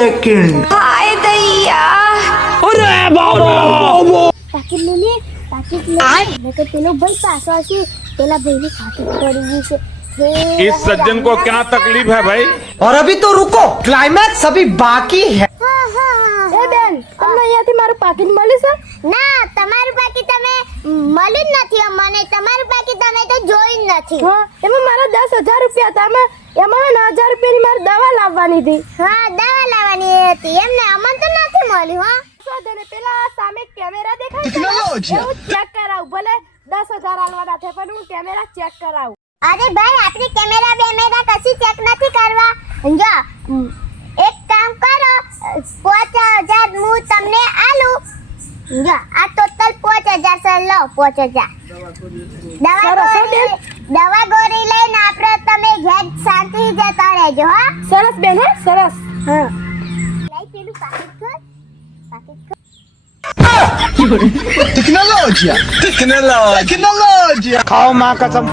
Second. हाय दैया अरे बाबा પાકીટ લે નકર પેલો ભાઈ પાછો આવશે પેલા ભાઈની પાકીટ પડી ગઈ છે इस सज्जन को क्या तकलीफ है भाई? और अभी तो रुको, क्लाइमैक्स अभी बाकी है। એ બેન તમને અહીંયાથી મારું પાકીટ મળી છે ના તમારું પાકીટ તમે મળ્યું જ નથી મને તમારું પાકીટ તમે તો જોયું જ નથી હા એમાં મારા 10,000 રૂપિયા હતા એમાં 9,000 રૂપિયાની મારે દવા લાવવાની હતી હા દવા લાવવાની હતી એમને અમને તો નથી મળ્યું હા સોદને પેલા સામે કેમેરા દેખાય છે હું ચેક કરાવ ભલે 10,000 આલવાના છે પણ હું કેમેરા ચેક કરાવ અરે ભાઈ આપણે કેમેરા કશી ચેક નથી કરવા જો એક કામ કરો 5,000 હું તમને આલું જો આ ટોટલ 5,000 છે લો 5,000 દવા ગોળી લઈને આપણે તમે ઘેર શાંતિ જતા રહેજો હા સરસ બેન હે સરસ હા લઈ પેલું પાકીટ કર टेक्नोलॉजी खाओ माँ कसम।